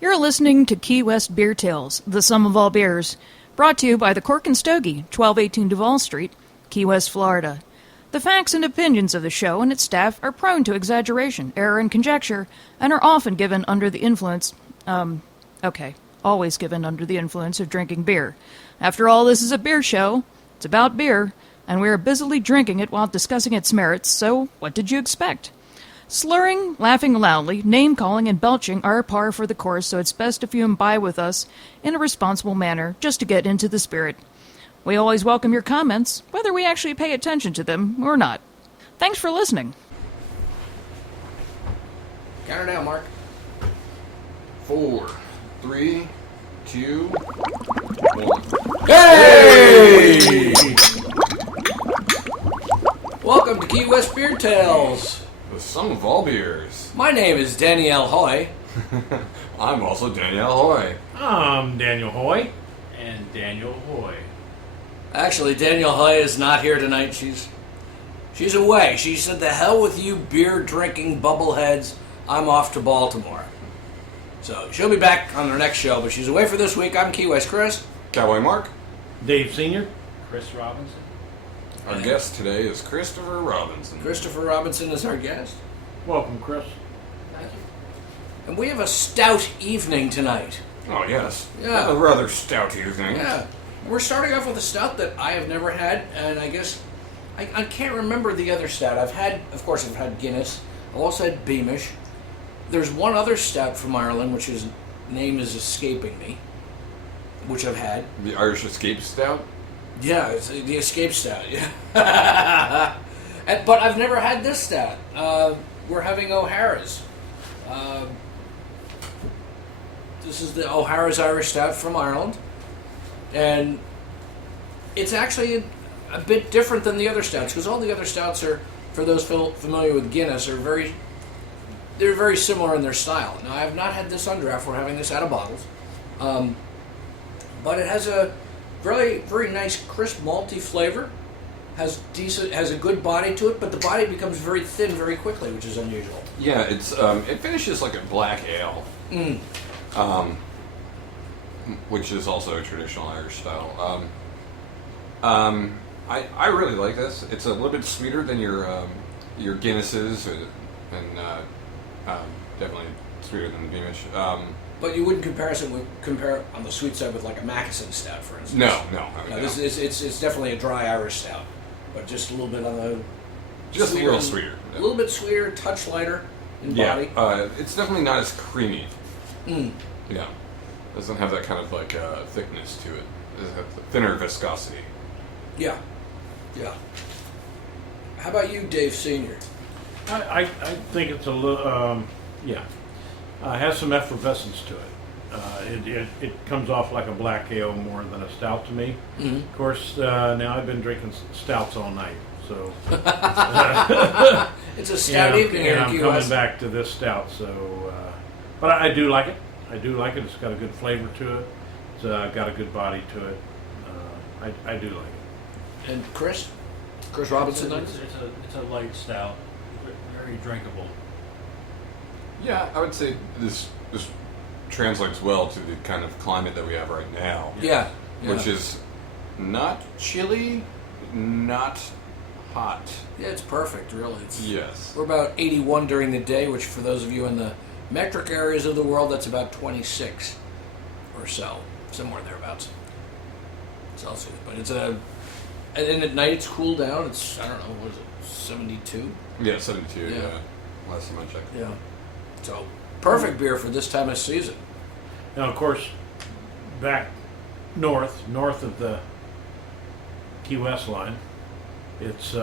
You're listening to Key West Beer Tales, the sum of all beers, brought to you by the Cork and Stogie, 1218 Duval Street, Key West, Florida. The facts and opinions of the show and its staff are prone to exaggeration, error, and conjecture, and are often given under the influence, always given under the influence of drinking beer. After all, this is a beer show. It's about beer, and we are busily drinking it while discussing its merits, so what did you expect? Slurring, laughing loudly, name-calling, and belching are par for the course, so it's best if you imbibe with us in a responsible manner, just to get into the spirit. We always welcome your comments, whether we actually pay attention to them or not. Thanks for listening. Count her down, Mark. 4, 3, 2, 1. Hey! Welcome to Key West Beer Tales. The sum of all beers. My name is Dani Hoy. I'm also Danielle Hoy. I'm Daniel Hoy. And Daniel Hoy. Actually, Danielle Hoy is not here tonight. She's away. She said, "The hell with you beer-drinking bubbleheads. I'm off to Baltimore." So she'll be back on her next show, but she's away for this week. I'm Key West Chris. Cowboy Mark. Dave Sr. Chris Robinson. Our guest today is Christopher Robinson. Christopher Robinson is our guest. Welcome, Chris. Thank you. And we have a stout evening tonight. Oh, yes. Yeah. A rather stout evening. Yeah. We're starting off with a stout that I have never had, and I guess I can't remember the other stout. I've had Guinness. I've also had Beamish. There's one other stout from Ireland, which his name is escaping me, which I've had. The Irish Escape Stout? Yeah, it's the Escape Stout. Yeah. But I've never had this stout. We're having O'Hara's. This is the O'Hara's Irish Stout from Ireland. And it's actually a bit different than the other stouts, because all the other stouts are, for those familiar with Guinness, they're very similar in their style. Now, I have not had this on draft. We're having this out of bottles. But it has a very, very nice, crisp, malty flavor. Has a good body to it, but the body becomes very thin very quickly, which is unusual. Yeah, it finishes like a black ale. Which is also a traditional Irish style. I really like this. It's a little bit sweeter than your Guinnesses, and definitely sweeter than the Beamish. But you wouldn't compare on the sweet side with like a Macassin stout, for instance. No. It's definitely a dry Irish stout, but just a little bit on the just a little sweeter. A little bit sweeter, touch lighter in body. It's definitely not as creamy. Mm. Yeah, doesn't have that kind of like thickness to it. It has a thinner viscosity. Yeah. How about you, Dave Sr.? I think it's a little, it has some effervescence to it. It comes off like a black ale more than a stout to me. Mm-hmm. Of course, now I've been drinking stouts all night, so it's a stout evening here in I'm Key coming West. back to this stout. So, but I do like it. It's got a good flavor to it. It's got a good body to it. I do like it. And Chris Robinson. It's a light stout, very drinkable. Yeah, I would say this translates well to the kind of climate that we have right now. Yeah. Which is not chilly, not hot. Yeah, it's perfect, really. Yes. We're about 81 during the day, which for those of you in the metric areas of the world, that's about 26 or so, somewhere thereabouts. Celsius. But and then at night it's cooled down. It's, I don't know, what is it, 72? Yeah, 72, yeah. Last time I checked. Yeah. So, perfect beer for this time of season. Now, of course, back north of the Key West line, it's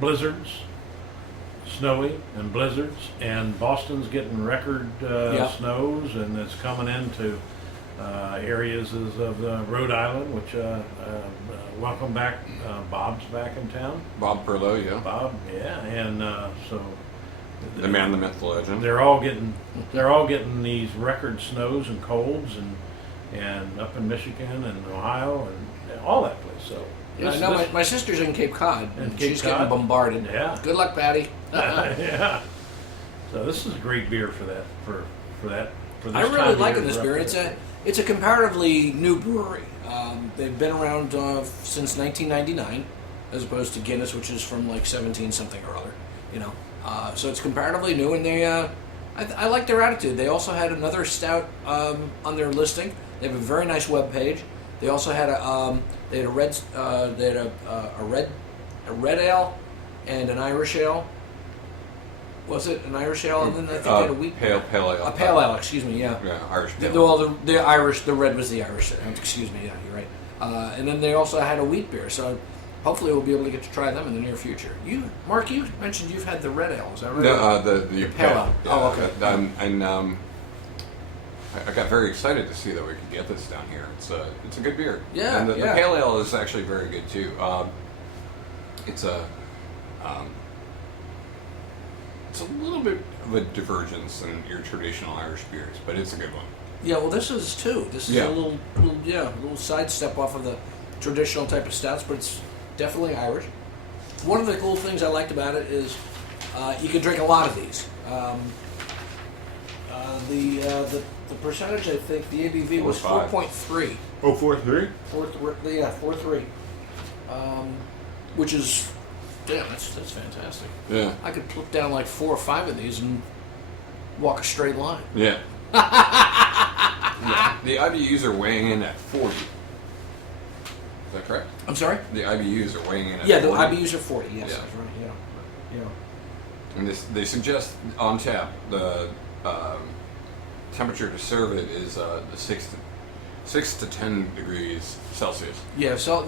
blizzards, snowy and blizzards, and Boston's getting record snows, and it's coming into areas of Rhode Island, which welcome back. Bob's back in town. Bob Perlow, yeah. Bob, yeah, and so the man, the myth, the legend. they're all getting these record snows and colds, and up in Michigan and Ohio and all that place. So my sister's in Cape Cod, and she's Cod. getting bombarded. Yeah. Good luck, Patty. yeah. So this is a great beer for that for this I time really of like year this we're beer. up It's there. a comparatively new brewery. They've been around since 1999, as opposed to Guinness, which is from like 17 something or other. You know, so it's comparatively new, and I like their attitude. They also had another stout on their listing. They have a very nice web page. They also had a red ale and an Irish ale. Was it an Irish ale? And then I think they had a wheat pale ale. A pale ale, excuse me. Yeah. Yeah, Irish The, pale. well, the Irish, the red was the Irish. Excuse me. Yeah, you're right. And then they also had a wheat beer. So hopefully we'll be able to get to try them in the near future. Mark, you mentioned you've had the red ale. Is that right? No, the pale ale. Oh, okay. I got very excited to see that we could get this down here. It's a good beer. Yeah, And the yeah. pale ale is actually very good too. It's a little bit of a divergence in your traditional Irish beers, but it's a good one. Yeah, well, this is too. This is Yeah. a little sidestep off of the traditional type of stouts, but it's definitely Irish. One of the cool things I liked about it is you can drink a lot of these. The percentage, I think, the ABV was 4.5. 4.3. Oh, 4-3? 4.3. Which is, damn, that's fantastic. Yeah. I could put down like 4 or 5 of these and walk a straight line. Yeah. Yeah. The IBUs are weighing in at 40. Is that correct? I'm sorry? The IBUs are weighing in at Yeah, the 40. IBUs are 40. Yes, Yeah. that's right. Yeah. And they suggest on tap the temperature to serve it is the 6 to 10 degrees Celsius. Yeah, so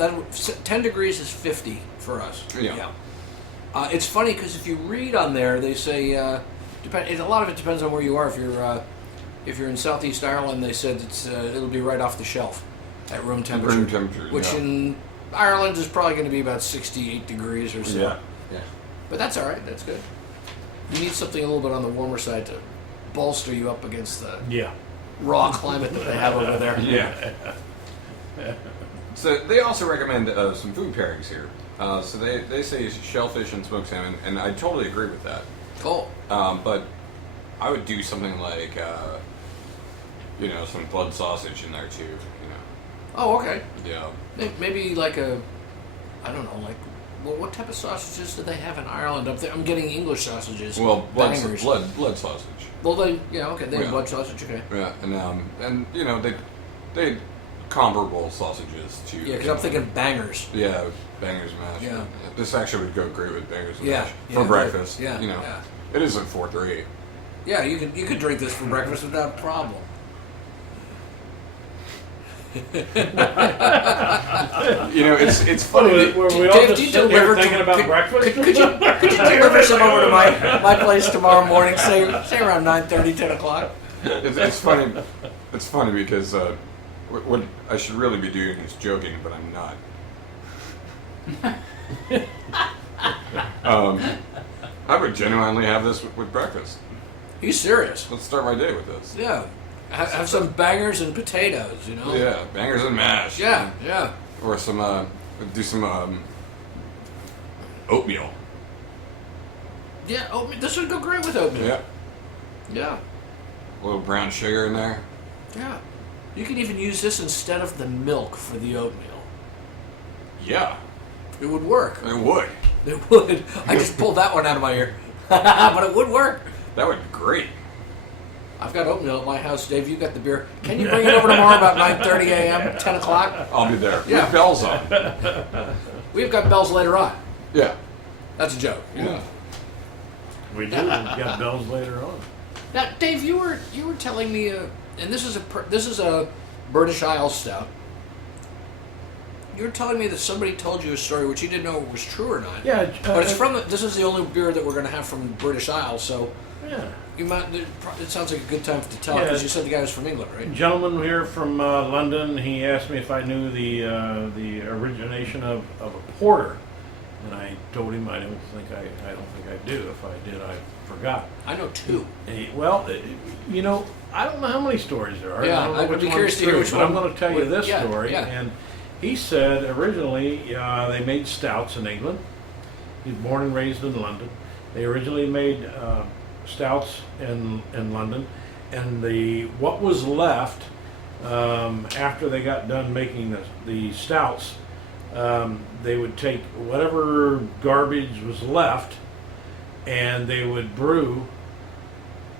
10 degrees is 50 for us. Yeah. It's funny because if you read on there, they say a lot of it depends on where you are. If you're in Southeast Ireland, they said it'll be right off the shelf at room temperature. Room temperature, which yeah. in Ireland is probably going to be about 68 degrees or so. Yeah. But that's all right. That's good. You need something a little bit on the warmer side to bolster you up against the Yeah. raw climate that they have over there. Yeah. So they also recommend some food pairings here. So they say shellfish and smoked salmon, and I totally agree with that. Cool. But I would do something like, some blood sausage in there too. Oh, okay. Yeah. Maybe like I don't know, like, what type of sausages do they have in Ireland up there? I'm getting English sausages. Well, bangers. blood sausage. Well, they have Yeah. blood sausage. Okay. Yeah, and they comparable sausages to. Yeah, because I'm thinking bangers. Yeah, bangers mash. Yeah. This actually would go great with bangers and Yeah, mash yeah, for it breakfast. would. Yeah, yeah. It isn't 4-3. Yeah, you could drink this for breakfast without a problem. It's funny. Were we all Dave, just do you sitting here deliver thinking to- about could- breakfast? Could you deliver some over to my place tomorrow morning? Say around 9:30, 10 o'clock. It's funny. It's funny because what I should really be doing is joking, but I'm not. I would genuinely have this with breakfast. Are you serious? Let's start my day with this. Yeah. Have some bangers and potatoes. Yeah, bangers and mash. Yeah. Yeah. Or do some oatmeal. Yeah. Oatmeal. This would go great with oatmeal. Yeah, Yeah. a little brown sugar in there. Yeah. You could even use this instead of the milk for the oatmeal. Yeah, It would work. it would. It would. I just pulled that one out of my ear. But it would work. That would be great. I've got oatmeal at my house. Dave, you got the beer. Can you bring it over tomorrow about 9:30 a.m., 10 o'clock? I'll be there. Yeah. With bells on. We've got bells later on. Yeah. That's a joke. Yeah. We do. We've got bells later on. Now, Dave, you were telling me, and this is a British Isles stout. You were telling me that somebody told you a story which you didn't know was true or not. Yeah. But it's this is the only beer that we're going to have from British Isles, so Yeah. it sounds like a good time to tell Yeah. because you said the guy was from England, right? Gentleman here from London, he asked me if I knew the origination of a porter, and I told him I don't think I do. If I did, I forgot. I know two. I don't know how many stories there are. Yeah, I don't know I'd which be one's curious to hear true, which but I'm one going to tell you would- this yeah, story. yeah. And he said originally they made stouts in England. He's born and raised in London. They originally made stouts in London, and what was left after they got done making the stouts, they would take whatever garbage was left, and they would brew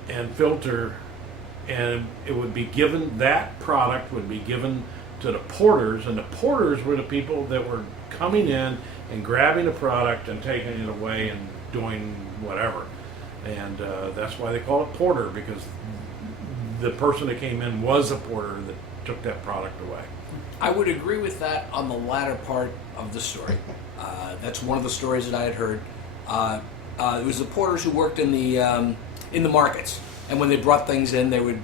and filter, and it would be given, that product would be given to the porters, and the porters were the people that were coming in and grabbing the product and taking it away and doing whatever. And that's why they call it porter, because the person that came in was a porter that took that product away. I would agree with that on the latter part of the story. That's one of the stories that I had heard. It was the porters who worked in the markets, and when they brought things in, they would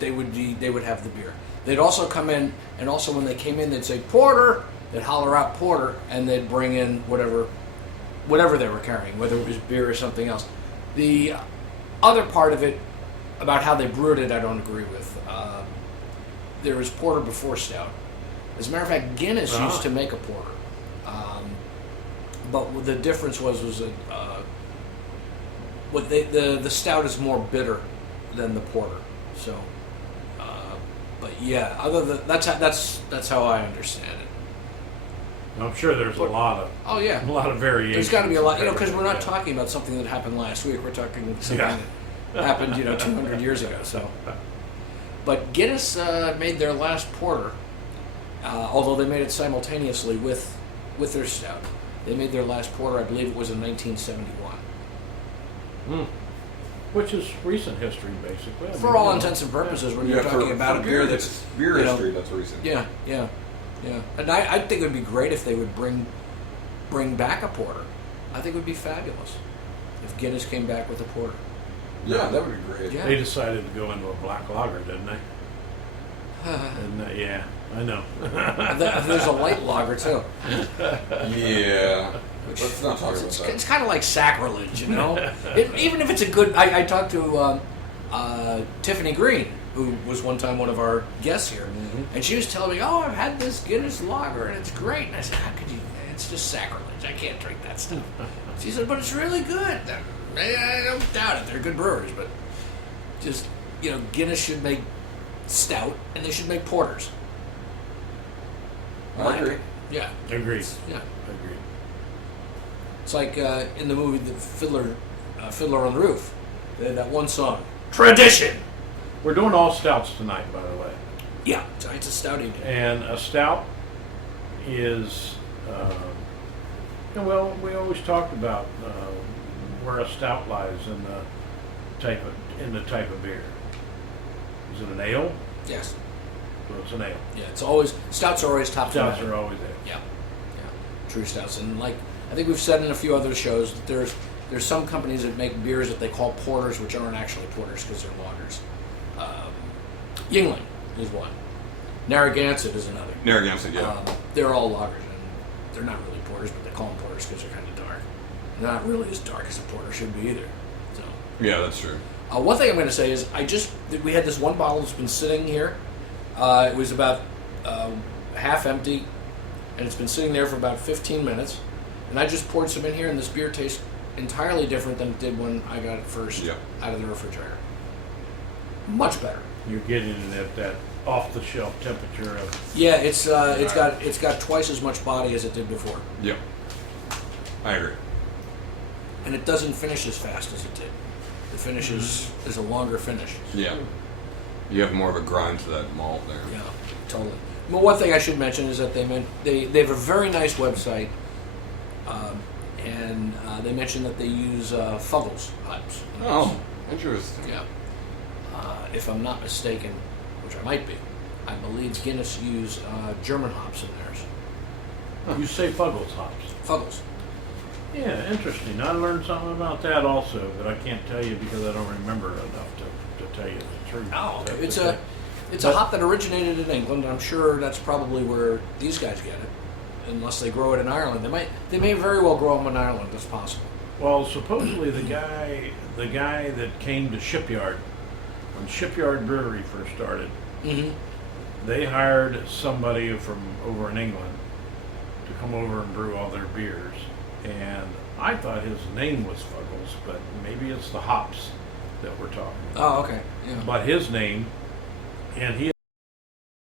have the beer. They'd also come in, and also when they came in, they'd say porter. They'd holler out porter, and they'd bring in whatever they were carrying, whether it was beer or something else. The other part of it, about how they brewed it, I don't agree with. There was porter before stout. As a matter of fact, Guinness used to make a porter, but the difference was that the stout is more bitter than the porter. So, but yeah, other than that's how I understand it. I'm sure there's a lot of variations. There's got to be a lot, because we're not talking about something that happened last week. We're talking something that happened, 200 years ago. So, but Guinness made their last porter, although they made it simultaneously with their stout. They made their last porter, I believe it was in 1971. Which is recent history, basically. I For mean, all intents and purposes, when you're talking about a beer that's beer history, that's recent. Yeah. And I think it would be great if they would bring back a porter. I think it would be fabulous if Guinness came back with a porter. Yeah, that would be great. Yeah. They decided to go into a black lager, didn't they? And yeah, I know. There's a light lager too. Yeah. Let's not talk about that. It's kind of like sacrilege, even if it's a good. I talked to Tiffany Green, who was one time one of our guests here, and she was telling me, "Oh, I've had this Guinness lager and it's great." And I said, "How could you? It's just sacrilege. I can't drink that stuff." She said, "But it's really good." I don't doubt it. They're good brewers, but just Guinness should make stout and they should make porters. I agree. Yeah. Agreed. Yeah. Agreed. It's like in the movie The Fiddler on the Roof. They had that one song, Tradition. We're doing all stouts tonight, by the way. Yeah, it's a stouting day. And a stout is, well, we always talked about where a stout lies in the type of beer. Is it an ale? Yes. So it's an ale. Yeah, stouts are always top. Stouts are always ale. Yeah. True stouts, and like I think we've said in a few other shows, that there's some companies that make beers that they call porters, which aren't actually porters because they're lagers. Yingling is one. Narragansett is another. Narragansett, yeah. They're all lagers, and they're not really porters, but they call them porters because they're kind of dark. They're not really as dark as a porter should be either. So. Yeah, that's true. One thing I'm going to say is we had this one bottle that's been sitting here. It was about half empty, and it's been sitting there for about 15 minutes. And I just poured some in here, and this beer tastes entirely different than it did when I got it first out of the refrigerator. Much better. You're getting it at that off-the-shelf temperature of. Yeah, it's got twice as much body as it did before. Yep. I agree. And it doesn't finish as fast as it did. The finish is a longer finish. Yeah. You have more of a grind to that malt there. Yeah, totally. Well, one thing I should mention is that they have a very nice website, and they mentioned that they use Fuggles hops. Oh, interesting. Yeah. If I'm not mistaken, which I might be, I believe Guinness use German hops in theirs. You say Fuggles hops. Fuggles. Yeah, interesting. I learned something about that also, but I can't tell you because I don't remember enough to tell you the truth. Oh, okay. It's a hop that originated in England. I'm sure that's probably where these guys get it, unless they grow it in Ireland. They may very well grow them in Ireland. That's possible. Well, supposedly the guy that came to Shipyard, when Shipyard Brewery first started, they hired somebody from over in England to come over and brew all their beers. And I thought his name was Fuggles, but maybe it's the hops that we're talking about. Oh, okay. Yeah. But his name, and he